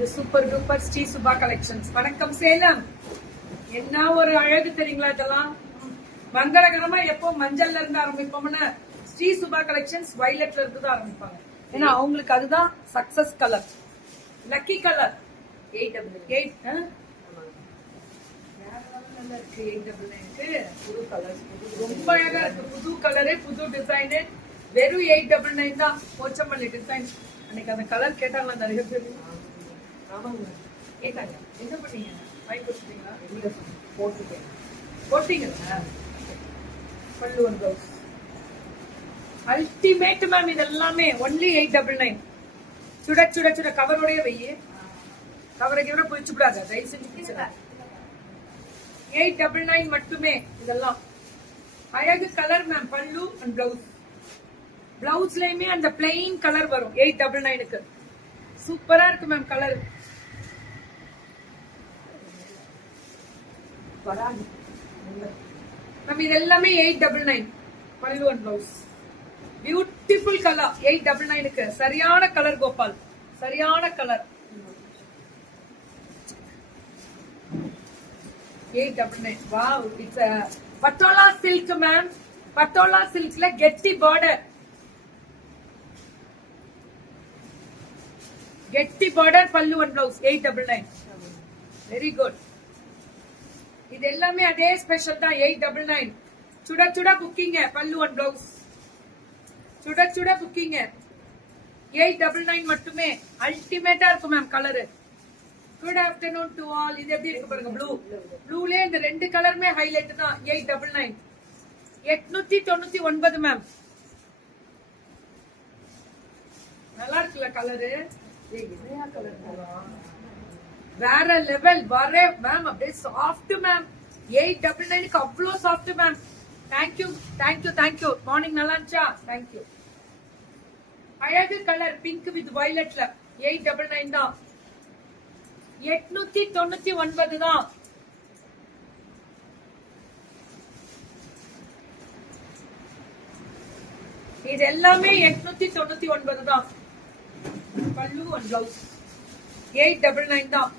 இது super duper Sri Subha collections. வணக்கம் சேலம். என்ன ஒரு அழகு தெரியுங்களா இதெல்லாம். மங்களகரமா எப்போ மஞ்சள்ல இருந்து ஆரம்பிப்போம்னா ஸ்ரீ சுபா கலெக்ஷன்ஸ் வயலட்ல இருந்து தான் ஆரம்பிப்பாங்க. ஏன்னா அவங்களுக்கு அதுதான் சக்சஸ் கலர், லக்கி கலர். 888 புது கலர், ரொம்ப அழகா இருக்கு. புது கலரு, புது டிசைனு. வெறும் 899 தான். போச்சம்பள்ளி டிசைன். அன்னைக்கு அந்த கலர் கேட்டாங்களா நிறைய பேர்? ஆமாங்க கேட்டாங்க. என்ன பண்ணீங்க? வாங்கி கொடுத்தீங்களா? போட்டுட்டேன். போட்டீங்களா? பல்லு ஒன் ப்ளவுஸ் அல்டிமேட் மேம். இது எல்லாமே ஒன்லி 899. சுட சுட சுட கவரோடய வெய்ய. கவரை கிவரை புளிச்சு விடாத தயவு செஞ்சு பிடிச்சதா. 899 மட்டுமே. இதெல்லாம் அழகு கலர் மேம். பல்லு அண்ட் பிளவுஸ். பிளவுஸ்லயுமே அந்த பிளெயின் கலர் வரும் 899க்கு. சூப்பரா இருக்கு மேம் கலர். மேம் இது எல்லாமே 899. Pallu and blouse. Beautiful colour 899க்கு. சரியான கலர் கோபால், சரியான colour. 899. Wow, it's a Patola silk ma'am. Patola சில்க்ல கெட்டி பார்டர், கெட்டி பார்டர். பல்லு அண்ட் பிளவுஸ் 899. Very good. இது எல்லாமே அதே ஸ்பெஷல் தான் 899. சுட சுட புக்கிங்க. பல்லு அண்ட் பிளவுஸ் சுட சுட புக்கிங்க. 899 மட்டுமே. அல்டிமேட்டா இருக்கும் ma'am colour. Good afternoon to all. இது எப்படி இருக்கு பாருங்க. ப்ளூ, ப்ளூலே இந்த ரெண்டு கலருமே ஹைலைட் தான். 899. 899 மேம். நல்லா இருக்குல்ல கலரு. வேற லெவல் வரே மேம். அப்படியே சாஃப்ட் மேம். 899க்கு அவ்வளோ soft ma'am. Thank you thank you thank you. Morning நல்லா இருந்துச்சா? தேங்க்யூ. அழகு கலர் பிங்க் வித் வயலட்ல 899 தான். 899 தான். இது எல்லாமே 899 தான். பல்லு அண்ட் பிளவுஸ் 899 தான்.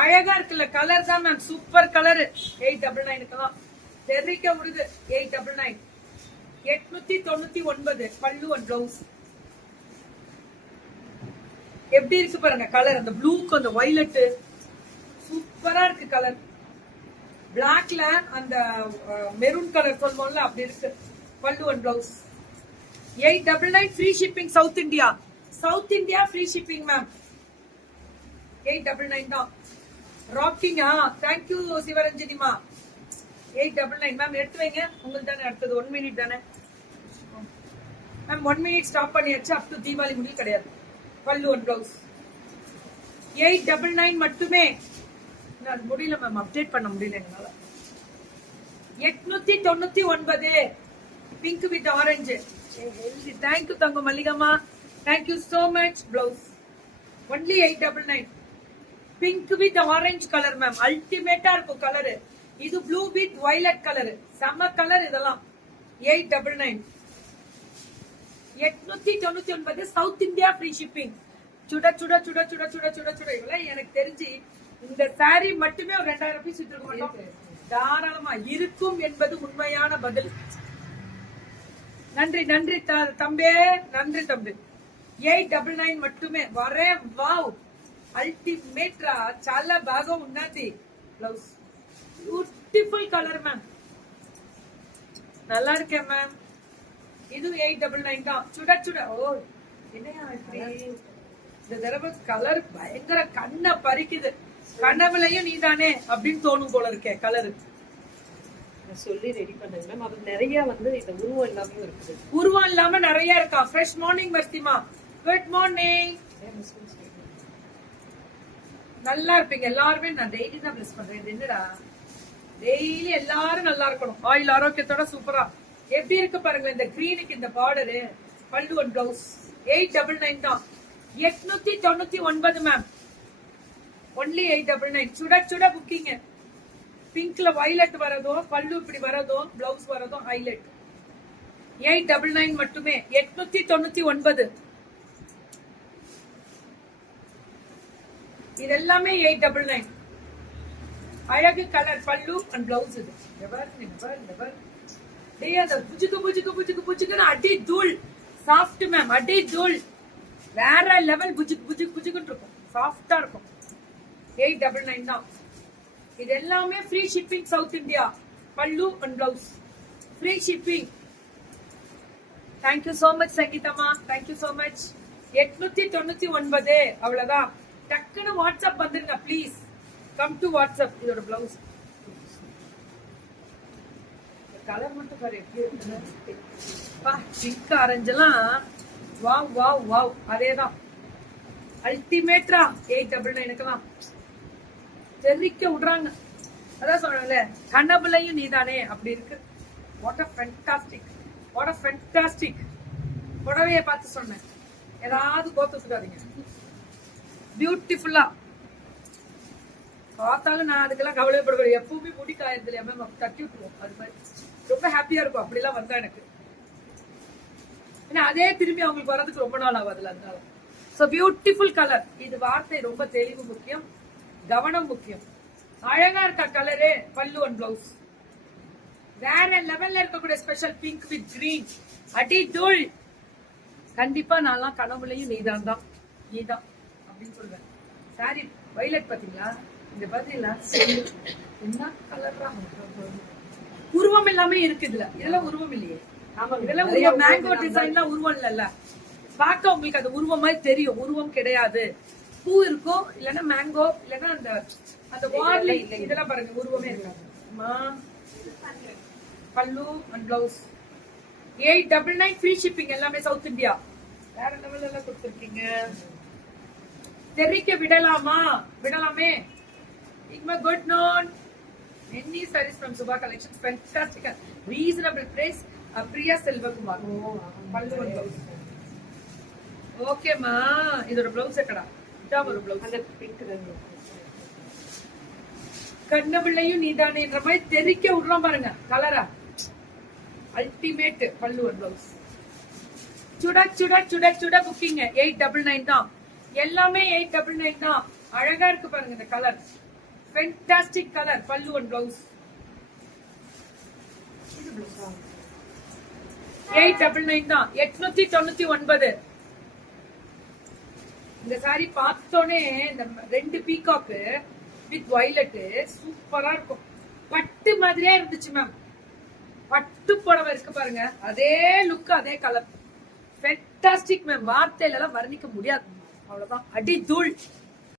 அழகா இருக்குல்ல கலர் தான் மேம். Super colour. 899க்கு தான் தெரிவிக்க விடுது. 899. 899 பல்லு அண்ட் பிளவுஸ். எப்படி இருக்கு பாருங்க கலர். அந்த ப்ளூக்கு அந்த வயலட் சூப்பரா இருக்கு கலர். பிளாக்ல அந்த மெரூன் கலர் சொல்லுவோம்ல அப்படி இருக்கு. பல்லு and blouse 899. Free shipping south India. South India free shipping ma'am. 899 தான். ராக்கிங்கா. தேங்க்யூ சிவரஞ்சனிமா. 899 மேம். எடுத்து வைங்க. உங்களுக்கு தானே அடுத்தது 1 மினிட் தானே மேம். 1 மினிட் ஸ்டாப் பண்ணியாச்சு. அப் டு தீபாவளி முடிவு கிடையாது. பல்லு அண்ட் பிளவுஸ் 899 மட்டுமே. முடியல மேம், அப்டேட் பண்ண முடியல எங்களால. 899 pink with orange. Thank you Thanga Mallikamma. Thank you so much. Blouse only 899. Pink with orange colour ma'am. அல்டிமேட்டா இருக்கும் கலரு. இது ப்ளூ வித் வயலட் கலர். செம்ம கலர் இதெல்லாம். 899. 899 சவுத் இந்தியா ஃப்ரீ ஷிப்பிங். சுட சுட சுட சுட சுட சுட சுட. இவ்வளவு எனக்கு தெரிஞ்சு இந்த சாரி மட்டுமே ஒரு 2000 பீஸ் வித்துருக்க மாட்டோம். தாராளமா இருக்கும் என்பது உண்மையான பதில். நன்றி நன்றி தம்பி, நன்றி தம்பி. 899 மட்டுமே. வரே వావ్ అల్టిమేట్ రా. చాలా బాగా ఉన్నది బ్లౌజ్. Beautiful colour ma'am. நல்லா இருக்கே மேம். இது 899 தான். சுட சுட. ஓ என்னையா இப்படி இந்த தடவை கலர் பயங்கர கண்ண பறிக்குது. கனவுலையும் நீதானே அப்படின்னு தோணும் போல இருக்கே கலரு. சொல்லி ரெடி பண்ணது மேம். அது நிறைய வந்து இந்த உருவம் எல்லாமே இருக்குது. உருவம் இல்லாம நிறைய இருக்கா. Fresh morning Varthima. Good morning. நல்லா இருப்பீங்க எல்லாருமே. நான் டெய்லி தான் பிளஸ் பண்றேன். என்னடா டெய்லி எல்லாரும் நல்லா இருக்கணும். ஆயில் ஆரோக்கியத்தோட சூப்பரா. எப்படி இருக்கு பாருங்க இந்த கிரீனுக்கு இந்த பார்டரு. பல்லு அண்ட் பிளவுஸ் 899 தான். 899 மேம். ஒன்லி 899. சுட சுட புக்கிங்க. பிங்க்ல வயலட் வரதோ, பல்லு இப்படி வரதோ, பிளவுஸ் வரதோ ஹைலைட். 899 மட்டுமே. 899. இது எல்லாமே 899. அழகு கலர் பல்லு அண்ட் பிளவுஸ். இது அந்த புஜுக்கு அடி தூள் சாஃப்ட் மேம், அடி தூள் வேற லெவல். புஜுக்குன்னு இருக்கும், சாஃப்டா இருக்கும். 899 தான். இது எல்லாமே free shipping south India. Pallu and blouse free shipping. Thank you so much Sangeethamma, thank you so much. 899 அவ்வளவுதான். டக்குன்னு வாட்ஸ்அப் வந்துருங்க ப்ளீஸ். Come to WhatsApp. இதோட பிளவுஸ் கலர் மட்டும் பாரு எப்படி இருக்கு. பிங்க் ஆரஞ்செல்லாம் வாவ் வாவ் வாவ். அதேதான் அல்டிமேட்ரா. 899 தெரிவிக்க விடுறாங்க. அதான் சொல்றேன்ல, கனவுலையும் நீதானே அப்படி இருக்கு. What a fantastic, what a fantastic. புடவைய பார்த்து சொன்னேன், ஏதாவது கோத்து விட்டுறாதீங்க. பியூட்டிஃபுல்லா பார்த்தாலும் நான் அதுக்கெல்லாம் கவலைப்படுவேன். எப்பவுமே முடி காயறது இல்லையா மேம், தட்டி விட்டுருவோம். அது மாதிரி ரொம்ப ஹாப்பியா இருக்கும் அப்படிலாம் வந்தா எனக்கு. ஏன்னா அதே திரும்பி அவங்களுக்கு வர்றதுக்கு ரொம்ப நாள் ஆகாதுல, அதனால. So beautiful colour. இது வார்த்தை ரொம்ப தெளிவு முக்கியம், கவனம் முக்கியம். அழகா இருக்க கலரு. பல்லு அண்ட் பிளவுஸ் வேற லெவல்ல இருக்கக்கூடிய ஸ்பெஷல் பிங்க் வித் கிரீன். அடி தூள். கண்டிப்பா நான்லாம் கனவுலையும் நீதான் தான், நீதான் அப்படின்னு சொல்றேன். சாரி வைலட் பாத்தீங்களா, இந்த பாத்தீங்களா என்ன கலரா. உருவம் எல்லாமே இருக்கு இதுல. இதெல்லாம் உருவம் இல்லையே. இதெல்லாம் உருவம். மேங்கோ டிசைன்லாம் உருவம் இல்லல்ல. பார்க்க உங்களுக்கு அது உருவம் மாதிரி தெரியும், உருவம் கிடையாது. பூ இருக்கும், இல்லன்னா மேங்கோ, இல்லன்னா அந்த அந்த வார்லி. இதெல்லாம் பாருங்க உருவமே இருக்காது. Pallu and blouse 899 free shipping. எல்லாமே சவுத் இந்தியா. வேற லெவல்ல எல்லாம் கொடுத்துருக்கீங்க. தெரிவிக்க விடலாமா? விடலாமே. இக்மா good noon. Many sarees from Subha collections. Fantastic. Reasonable price. Priya Selvakumar. பல்லு அண்ட் பிளவுஸ். ஓகே மா. இதோட பிளவுஸ் எக்கடா? இதான் ஒரு பிளவுஸ். அந்த பிங்க் ரெண்டு கண்ணபிள்ளையும் நீதானேன்ற மாதிரி தெரிக்க விடுறோம் பாருங்க கலரா. அல்டிமேட். பல்லு அண்ட் பிளவுஸ். சுட சுட சுட சுட புக்கிங். 899 தான். எல்லாமே 899 தான். அழகா இருக்கு பாருங்க இந்த கலர். Fantastic colour. பல்லு அண்ட் பிளவுஸ் 899 தான். 899. இந்த சாரி பார்த்தோன்னே இந்த ரெண்டு பீகாக்கு வித் வயலட் சூப்பரா இருக்கும். பட்டு மாதிரியே இருந்துச்சு மேம். பட்டு புடவை இருக்கு பாருங்க, அதே லுக், அதே கலர். Fantastic ma'am. வார்த்தையில எல்லாம் வர்ணிக்க முடியாது. அவ்வளவுதான். அடி தூள்.